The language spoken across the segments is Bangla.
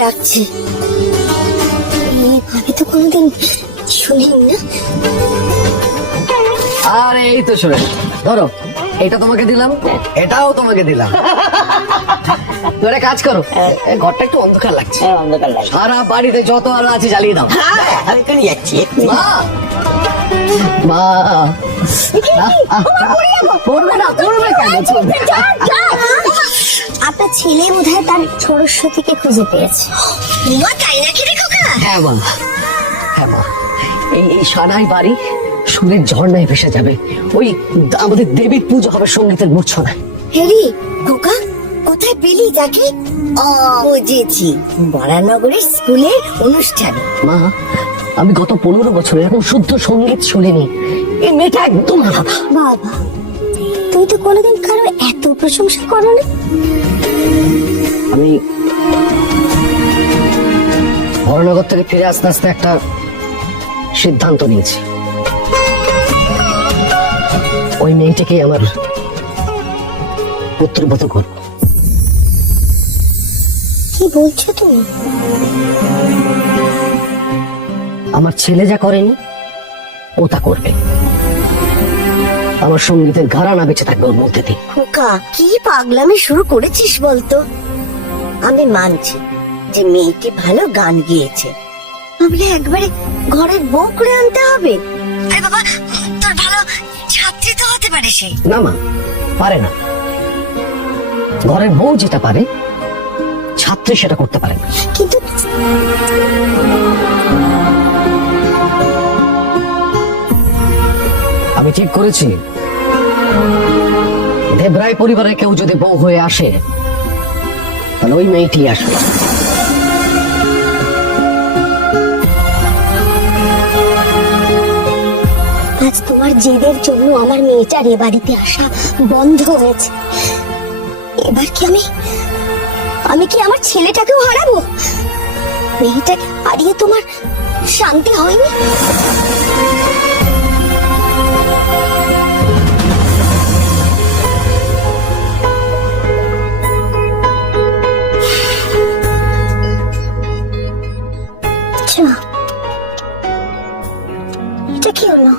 ডাকছে, এইভাবে তো কোনদিন শুনিনি না। আরে এই তো শুনে, ধরো এটা তোমাকে দিলাম, এটাও তোমাকে দিলাম। তোরা কাজ করো, ঘরটা একটু অন্ধকার লাগছে। সারা বাড়িতে যত আলো আছে জ্বালিয়ে দাও। আমি তো যাচ্ছি। মা মা পড়বে না, পড়বে কেন? আপনার ছেলে বোধহয় তার সরস্বতীকে খুঁজে পেয়েছে। মা তাই নাকি রে খোকা? হ্যাঁ মা, হ্যাঁ মা, এই সানাই বাড়ি সুরের ঝর্ণায় ভেসে যাবে। ওই আমাদের দেবীর পুজো হবে সঙ্গীতের মূর্ছনায়। হেরি খোকা, কোথায় পেলি তাকে? বুঝেছি, বরানগরের স্কুলের অনুষ্ঠানে। মা, আমি গত 15 বছর এরকম শুদ্ধ সঙ্গীত শুনিনি। এই মেয়েটা একদম আলাদা। বাবা, তুই তো কোনোদিন কারো এত প্রশংসা করো না। আমি বরানগর থেকে ফিরে আস্তে আস্তে একটা সিদ্ধান্ত নিয়েছি, ওই মেয়েটাকে আমার পুত্রবধ করব। কি বলছো তুমি? আমার ছেলে যা করেনি ও তা করবে। আমার সঙ্গীতের ঘরানা বেঁচে থাকবে ওর মধ্যে দিয়ে। খোকা, কি পাগলামি শুরু করেছিস বলতো? আমি মানছি যে মেয়েটি ভালো গান গেয়েছে, তাহলে একবারে ঘরের বউ করে আনতে হবে? আরে বাবা, তোর ভালো ছাত্রী তো হতে পারে সে। না মা, পারে না। ঘরের বউ যেটা পারে ছাত্রী সেটা করতে পারে না। কিন্তু আমি ঠিক করেছি, দেবরায় পরিবারের কেউ যদি বউ হয়ে আসে তাহলে ওই মেয়েটি আসবে। আজ তোমার জেদের জন্য আমার মেয়েটার এ বাড়িতে আসা বন্ধ হয়েছে। এবার কি আমি কি আমার ছেলেটাকেও হারাবো? মেয়েটাকে হারিয়ে তোমার শান্তি হয়নি? এটা কি হলো?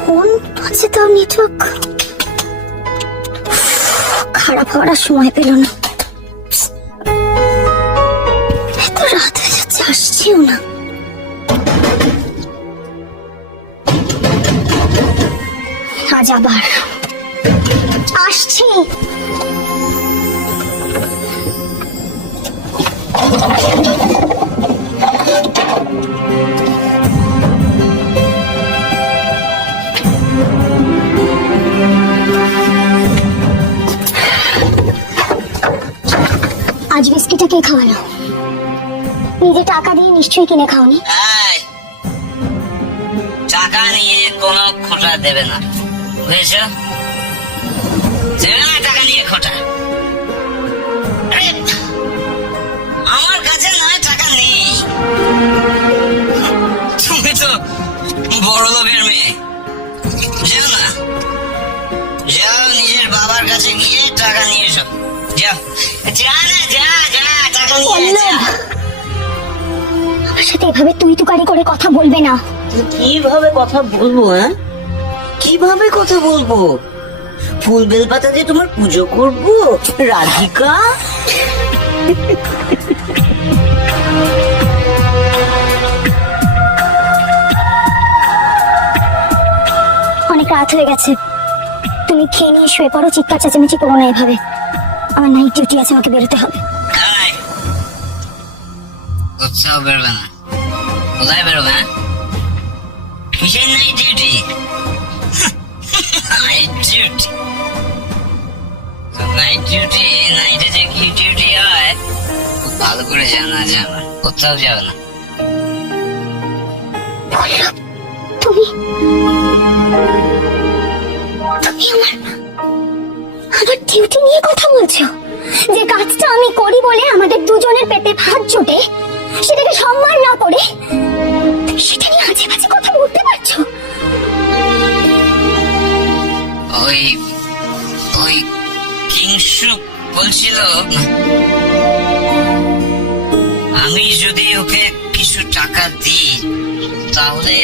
ফোন আছে তো, নেটওয়ার্ক খারাপ হওয়ার সময় পেল না। এত রাত হয়ে যাচ্ছে, আসছেও না। আজ আবার আসছি। আজ বিস্কিটটা কে খাওয়ালো? নিজে টাকা দিয়ে নিশ্চয়ই কিনে খাওনি। টাকা নিয়ে কোনো খোটা দেবে না, বুঝেছ? দেবে না টাকা নিয়ে খোটা। আমার কাছে নয়, টাকা নেই। তুমি তো বড় লোকের মেয়ে, বুঝো না? যাও নিজের বাবার কাছে গিয়ে টাকা নিয়ে এসো। যাও, যা না, যা যা, টাকা নিয়ে যা। আমার সাথে এভাবে তুই তুকারি করে কথা বলবে না। কিভাবে কথা বলবো? হ্যাঁ, কিভাবে কথা বলবো? ফুল বেলপাতা দিয়ে তোমার পুজো করবো, রাধিকা? অনেক রাত হয়ে গেছে, তুমি খেয়ে নিয়ে শুয়ে পড়ো। চিৎকার চেঁচামেচি করো না এভাবে, আমার নাইট ডিউটি আছে, আমাকে বেরোতে হবে। কোথাও বেরোবে না। কোথায় বেরোবে? কিসের night duty? Night duty, night duty, নাইটে যে কি ডিউটি হয় খুব ভালো করে জানা যাবে। কোথাও যাবে না। তুমি আমার ডিউটি নিয়ে কথা বলছো? যে কাজটা আমি করি বলে আমাদের দুজনের পেটে ভাত জোটে, সেটাকে সম্মান না করে সেটা নিয়ে আজে বাজে কথা বলতে পারছো? ওই ওই কিংসুক বলছিল আমি যদি ওকে কিছু টাকা দিই তাহলে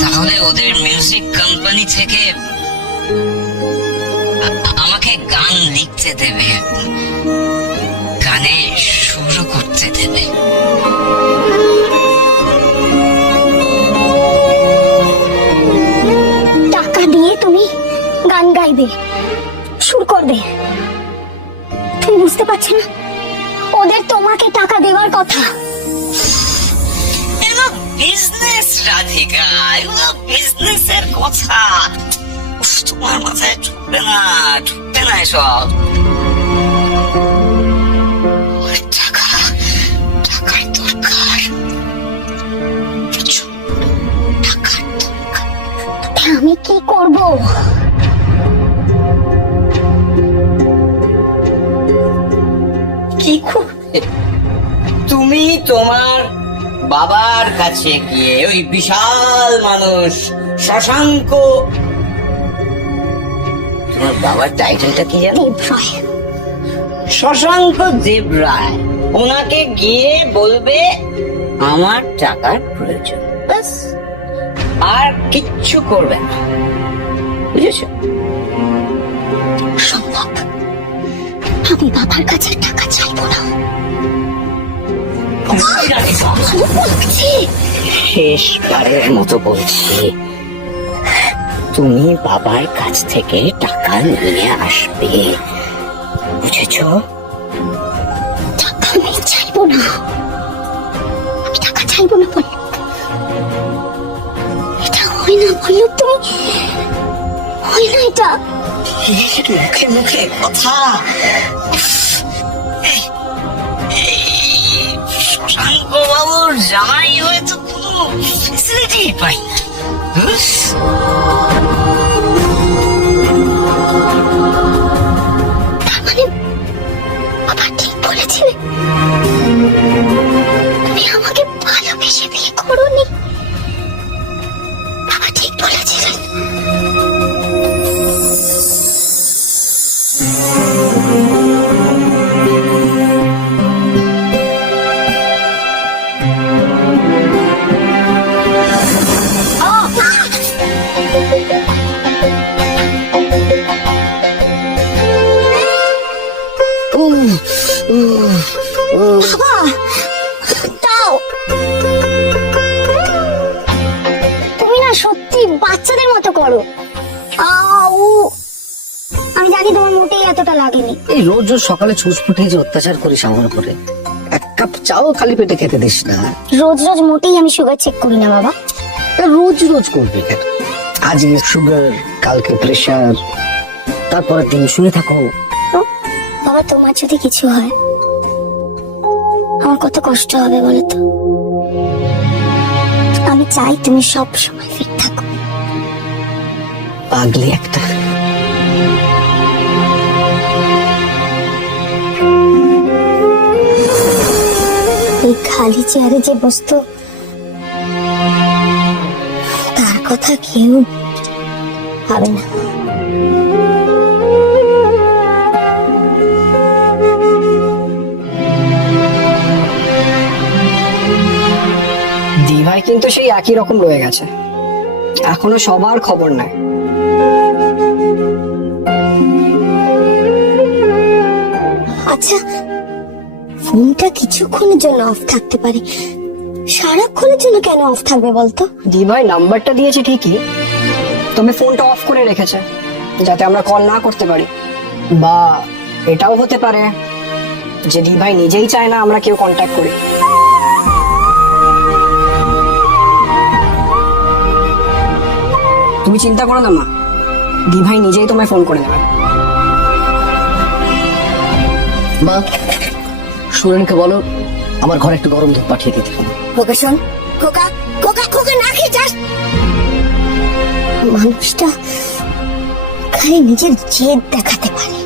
তাহলে ওদের মিউজিক কোম্পানি থেকে আমাকে গান লিখতে দেবে, গানে শুরু করতে দেবে। টাকা দিয়ে তুমি গান গাইবে, সুর করবে? তুমি বুঝতে পারছো না ওদের তোমাকে টাকা দেওয়ার কথা? এগুলো বিজনেস রাধিকা, এগুলো বিজনেসের কথা। উফ, তোমার মাথায় ঢুকবে না এসব। আমার টাকার দরকার, প্রচুর টাকার দরকার। আমি কি করব? কি করবে? তুমি তোমার বাবার কাছে গিয়ে ওই বিশাল মানুষ শশাঙ্ক, তোমার বাবার টাইটেলটা কি জানো? দেবরায়। শশাঙ্ক দেবরায়, ওনাকে গিয়ে বলবে আমার টাকার প্রয়োজন, ব্যাস। আর কিচ্ছু করবে না, বুঝেছো? সম্ভব। আমি বাবার কাছে টাকা চাইবো না। শেষবারের মতো বলছি, তুমি বাবার কাছ থেকে টাকা নিয়ে আসবে, বুঝেছো? টাকা আমি চাইবো না, আমি টাকা চাইবো না বললো। এটা হয় না বললো তুমি, হয় না এটা। মুখে মুখে কথা। শশাঙ্ক বাবুর জামাই হয়ে তো কোনো ফেসিলিটি পাই না। তার মানে বাবা ঠিক বলেছিলেন, তুমি আমাকে ভালোবেসে বিয়ে করোনি। বাবা ঠিক বলেছিলেন। বাবা দাও, তুমি না সত্যি বাচ্চাদের মতো করো। আমি জানি তোমার মোটেই এতটা লাগেনি। এই রোজ রোজ সকালে ছুঁচ ফুটে যে অত্যাচার করিস আমার উপরে, এক কাপ চাও খালি পেটে খেতে দিস না। রোজ রোজ মোটেই আমি সুগার চেক করি না বাবা। রোজ রোজ করবি কেন? আজকে সুগার, কালকে প্রেশার, তারপরে দিন শুয়ে থাকো। বাবা তোমার যদি কিছু হয় আমার কত কষ্ট হবে বলো তো? আমি চাই তুমি সব সময় ফিট থাকো। পাগলি একটা। এই খালি চেয়ারে যে বসতো তার কথা কেউ ভাবে না। দিভাই কিন্তু সেই একই রকম রয়ে গেছে, এখনো সবার খবর নাই। আচ্ছা ফোনটা কিছুক্ষণের জন্য অফ থাকতে পারে, সারাক্ষণের জন্য কেন অফ থাকবে বলতো? দিভাই নাম্বারটা দিয়েছে ঠিকই, তবে ফোনটা অফ করে রেখেছে যাতে আমরা কল না করতে পারি। বা এটাও হতে পারে যে দিভাই নিজেই চায় না আমরা কেউ কন্ট্যাক্ট করি। তুমি চিন্তা করো না মা, দিভাই নিজেই তোমায় ফোন করে দেবে। মা, সুরেনকে বলো আমার ঘরে একটু গরম দুধ পাঠিয়ে দিতে। খোকা শোন, খোকা খোকা খোকা না খেয়ে যাস। মানুষটা খালি নিজের জেদ দেখাতে পারে।